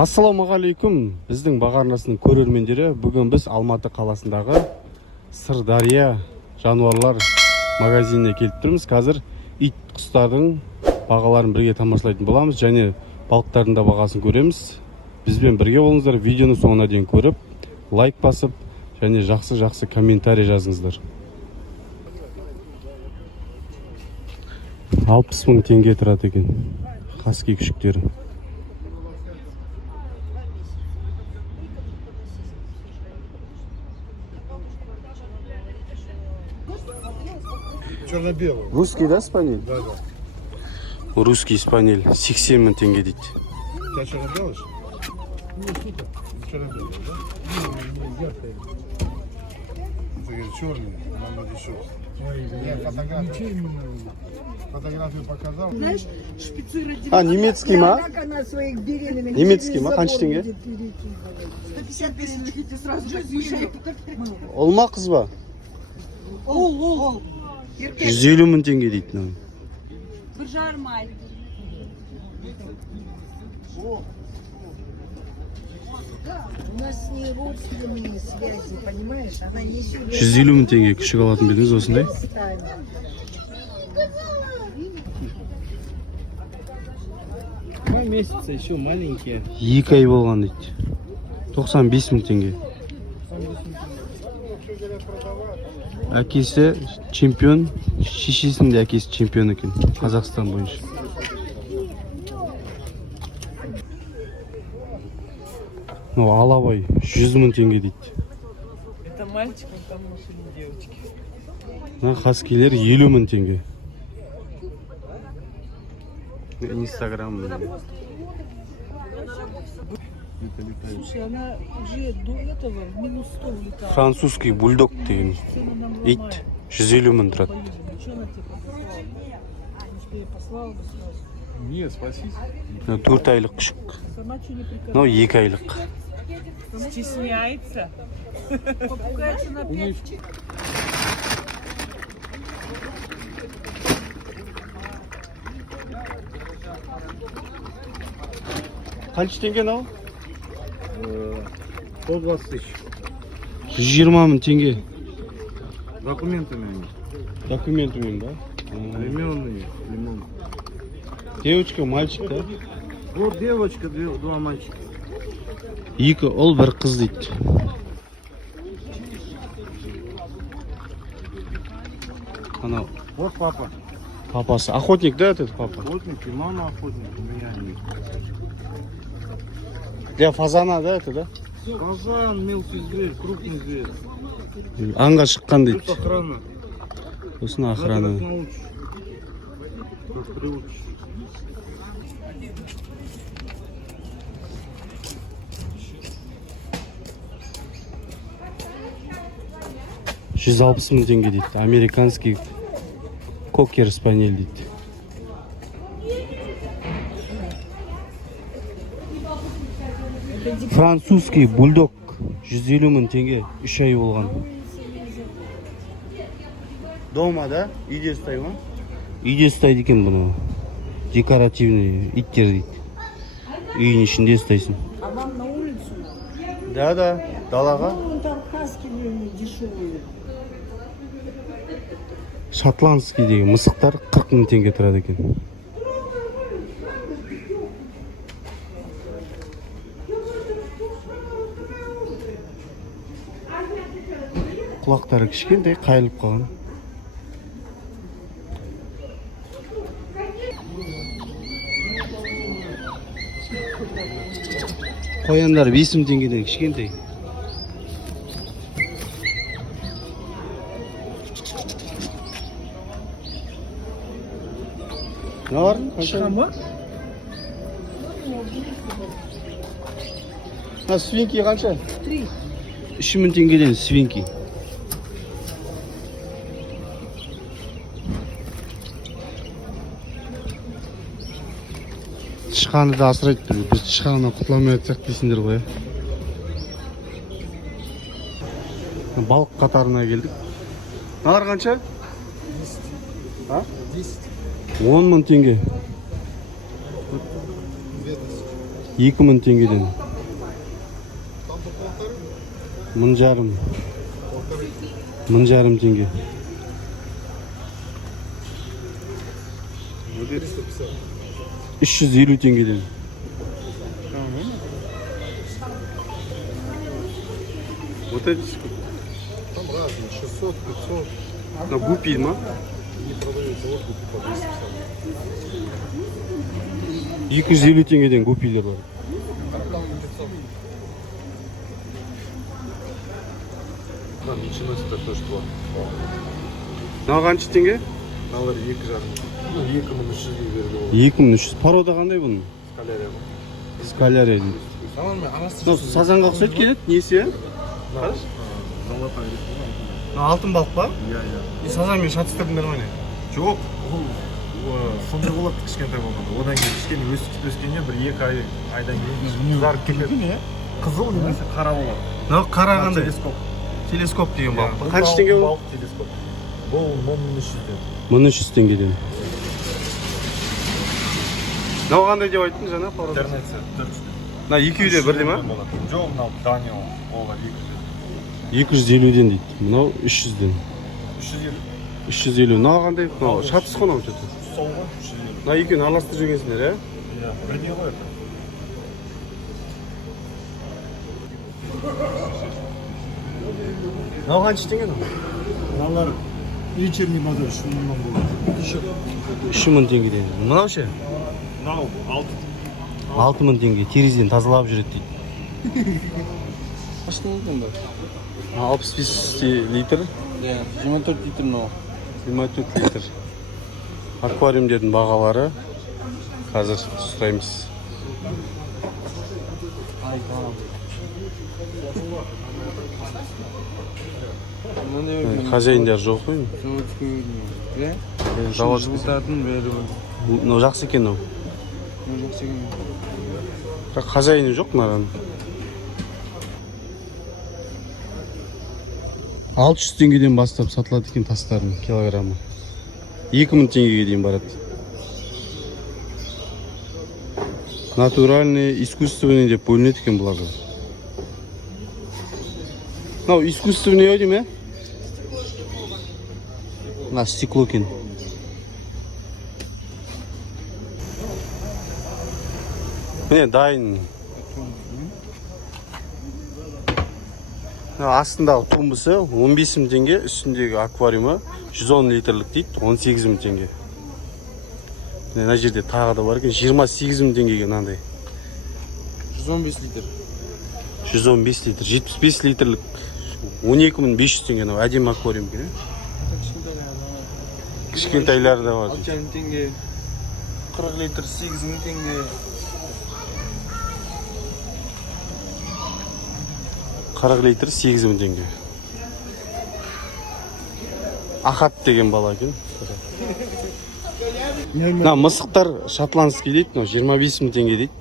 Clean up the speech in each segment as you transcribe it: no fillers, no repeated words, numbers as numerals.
Ассалаумағалейкум, біздің бағарнасының көрермендері. Бүгін біз Алматы қаласындағы Сырдария жануарлар магазиніне келіп тұрмыз. Қазір ит құстардың бағаларын бірге тамашалайтын боламыз және балықтардың да бағасын көреміз. Бізбен бірге болыңыздар. Видеоны соңына дейін көріп, лайк басып және жақсы комментарий жазыңыздар. 60 мың теңге тұрады екен қаскөй күшіктері. Черно-белый. Русский, да, спанель? Да. Русский спанель 80 мың теңге дейді. У тебя черно-белый? Нет, черно-белый, да? Не, яркий. Ты говоришь, черный, нам дешевый. Я фотографию показал. Знаешь, шпицы родились. А, немецкий ма? Как она своих беременных. Немецкий ма? Қанша теңге? 150 перелетите сразу, как мышей. Ол ма қыз ба? Ол. 150 мың теңге дейді. Bir жарым ай. У нас с ней родственные связи, понимаешь? Она не сюда. 150 мың теңге күшік алатын бедіңіз осындай. Два месяца, еще маленькие. 2 ай болған дейді. 95 мың теңге. Әкесі чемпион, шешесінің де әкесі чемпион екен Қазақстан бойынша. Алабай 100 мың теңге дейді. Это мальчик, а там машина девочки. Хаскилер 50 мың теңге. Инстаграм. Слушай, она уже до этого минус 100 улетала. Французский бульдог деген Цены нам ит ломают. 150 мың тұрады. Что она тебе послала? Может, я ей послала бы сразу. Нет, спасибо. 4 айлық күшік. Сама что не приказала? 2 айлық. Стесняется. Попугайся на 5. Қанша теңге мынау? 120 тысяч. 120 мың теңге. Документами они. Документімен ба? Племенные. Девочка, мальчик, да? Вот девочка, два мальчика. 2 ұл, 1 қыз дейді. Анау Вот папа. папасы. Охотник, да, этот папа? Охотник и мама охотник. У меня они. Для фазана, да, это, да? Фазан, мелкий зверь, крупный зверь. Аңға шыққан дейді. Тут охрана. Осыны Надо охрана. как научишь. Как приучишь. Жүз 60 мың теңге дейді. Американский кокер спанель дейді. Французский бульдог 150 мың теңге 3 ай болған. Дома, да? Үйде ұстай ма? Үйде ұстайды екен бұны. Декоративный иттер дейді. Үйдің ішінде ұстайсың. А вам на улицу? Да, далаға. Вон там хаски дешевые. Шотландский деген мысықтар 40 мың теңге тұрады екен. Құлақтары кішкентай, қайылып қалған. Қояндар 5 мың теңгеден кішкентай. Ne var? Çıkan var. Ha, swinky kaça? 3. 3 мың теңгеден swinky. Тышқанды да асырайды тұр. Біз тышқаннан құтыламай жатсақ дейсіңдер ғой. Балық қатарына келдік. Налар қанша? 10 мың теңге. 2000 теңгеден. 1500. 1500 теңге. Вот это 150. 350 теңгеден. Вот эти сколько? Там разные, 600, 500. На гупи ма? Не продается, вот купи по 250. 250 теңгеден гупилер бар. Там ветчина тоже бар. Мына қанша теңге? Налар 2,5. Ну, 2300 берді ол. 2300. Порода қандай бұның? Скалярия бар. Скалярия дейді. Мынау сазанға ұқсайды келеді, несі иә? Золотая. Алтын балық па? Иә. И сазанмен шатыстырдыңдар ма не? Жоқ, бұл сондай болады кішкентай болғанда. Одан кейін кішкене өскенде бір 2 айдан кейін қызарып кетеді. Қызыл немесе қара болады. Мынау қара қандай? Телескоп. Телескоп деген балық. Қанша теңге бұл? Телескоп. Бұл 1300-ден. 1300 теңгеден. Мынау қандай деп айттың жаңа? Интернетсе 400. Мына екеуі де бірдей ма? Жоқ, мынау Даниэл. Олар 250-ден дейді. Мынау 300-ден. 350. 350. Мынау қандай? Мынау шатыс қой мынау что-то. Сол ғой 350. Мына екеуін араластырып жүргенсіңдер, иә? Иә, бірдей ғой это. Мынау қанша теңге мынау? Мыналар вечерний базар 3000-нан болады. 3000 теңгеден. Мынау ше? Мынау 6000 теңге. Терезеден тазалап жүреді дейді. Қашты екен бі? 65 литр. Иә, 24 литр мынау. 24 литр. Аквариумдердің бағалары қазір сұраймыз. Хозяиндар жоқ қой. Заводской иә? Заводской. Жылытатын бәрі бар. Мынау жақсы екен мынау. Жақсы екен. Бірақ хозяині жоқ мынаған. 600 теңгеден бастап сатылады екен тастардың килограммы. 2000 теңгеге дейін барады. Натуральный, искусственный деп бөлінеді екен бұларға. Мынау искусственный өйдем, ә? Мына стекло екен. Міне дайын. Астындағы тумбысы 15 000 теңге, үстіндегі аквариумы 110 литрлік дейді, 18 000 теңге. Мына жерде тағы да бар екен, 28 000 теңгеге мынандай. 115 литр. 115 литр, 75 литрлік 12 500 теңге. Әдемі аквариум екен. Кішкентайлары да бар. 6,5 теңге. 40 литр 8 теңге. 40 литр 8 000 теңге. Ахат деген бала екен. Мына мысықтар шотландский дейді, 25 000 теңге дейді.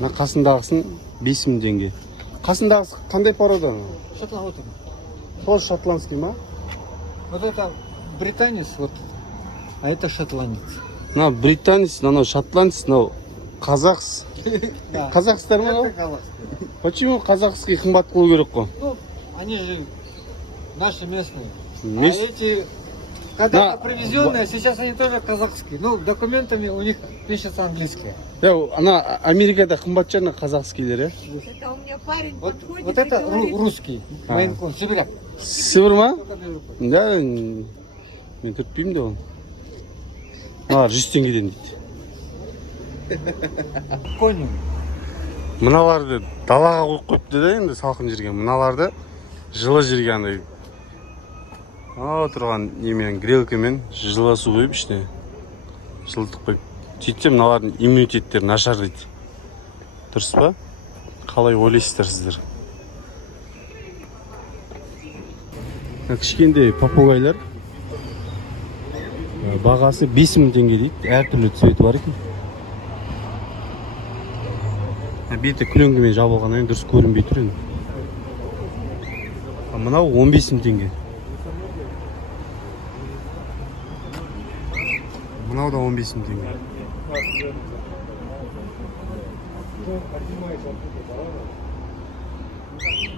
Мына қасындағысын 5 000 теңге. Қасындағысы қандай порода? Шотландец. Тоже шотландский ма? Вот это британец, вот, а это шотландец. Мына британец, мынау шотландец, мынау қазақс. Да. Қазақстар ма? Это казахский. Почему казахский қымбат қылу керек қой? Ну, они же наши местные. А Мес- эти, когда привезенные, сейчас они тоже казахские. Ну, документами у них пишется английские. Ана Америкада қымбат шығар казахскийлер, иә? Это у меня парень Вот, подходит вот и это говорит, русский, А. военком, сибиряк. Сібір ма? Только между прочим. Да, мен түртпеймін де оны. Мыналар 100 теңгеден дейді. Спокойно. Мыналарды далаға қойып қойыпты да енді салқын жерге. Мыналарды жылы жерге андай. Тұрған немен грелкамен жылы су құйып ішіне жылытып қойып. Сөйтсе мыналардың иммунитеттері нашар дейді. Дұрыс па? Қалай ойлайсыздар сіздер? Кішкентай попугайлар бағасы 5 000 теңге дейді. Әртүрлі цветі бар екен. Беті күлеңгімен жабылғаннан дұрыс көрінбей тұр енді. Мынау 15 000 теңге. Мынау да 15 000 теңге.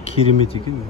Керемет екен.